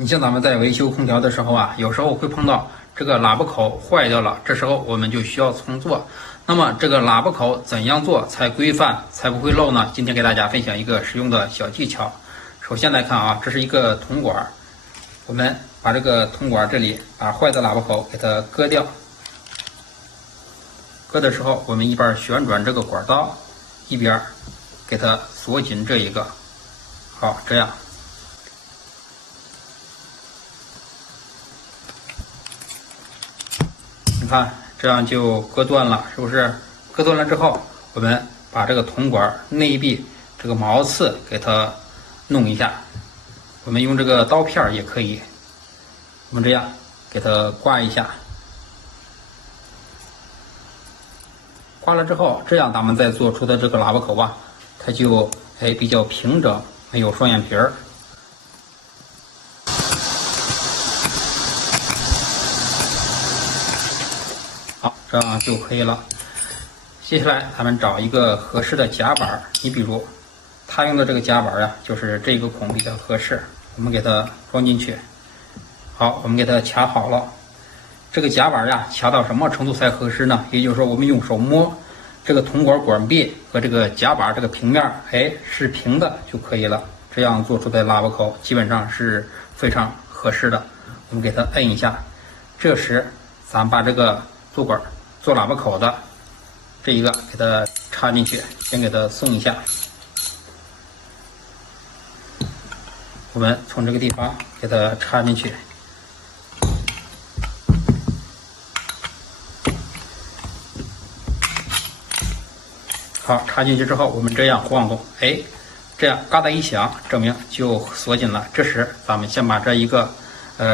你像咱们在维修空调的时候啊，有时候会碰到这个喇叭口坏掉了，这时候我们就需要重做。那么这个喇叭口怎样做才规范，才不会漏呢？今天给大家分享一个实用的小技巧。首先来看啊，这是一个铜管，我们把这个铜管这里把坏的喇叭口给它割掉。割的时候，我们一边旋转这个管道，一边给它锁紧这一个。好，这样。你看，这样就割断了，是不是？割断了之后，我们把这个铜管内壁这个毛刺给它弄一下。我们用这个刀片也可以，我们这样给它刮一下。刮了之后，这样咱们再做出的这个喇叭口啊，它就比较平整，没有双眼皮儿。好，这样就可以了。接下来咱们找一个合适的夹板，你比如他用的这个夹板呀，就是这个孔比较合适，我们给它装进去。好，我们给它卡好了。这个夹板呀，卡到什么程度才合适呢？也就是说，我们用手摸这个铜管管壁和这个夹板这个平面，是平的就可以了。这样做出的喇叭口基本上是非常合适的。我们给它摁一下，这时咱们把这个做管做喇叭口的这一个给它插进去，先给它松一下。我们从这个地方给它插进去。好，插进去之后，我们这样晃动，这样嘎哒一响，证明就锁紧了。这时咱们先把这一个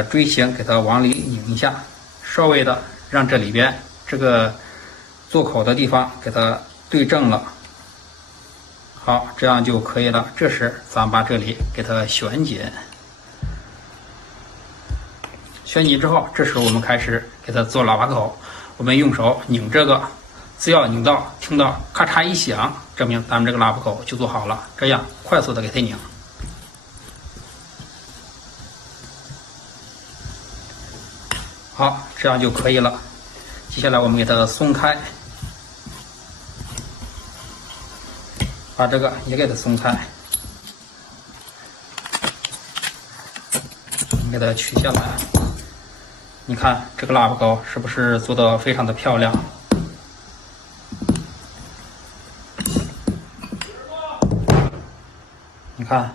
锥形给它往里拧一下，稍微的让这里边这个做口的地方给它对正了。好，这样就可以了。这时咱们把这里给它旋紧，旋紧之后，这时候我们开始给它做喇叭口。我们用手拧这个，只要拧到听到咔嚓一响，证明咱们这个喇叭口就做好了。这样快速的给它拧。好，这样就可以了。接下来我们给它松开，把这个也给它松开，我们给它取下来。你看这个喇叭口是不是做得非常的漂亮？你看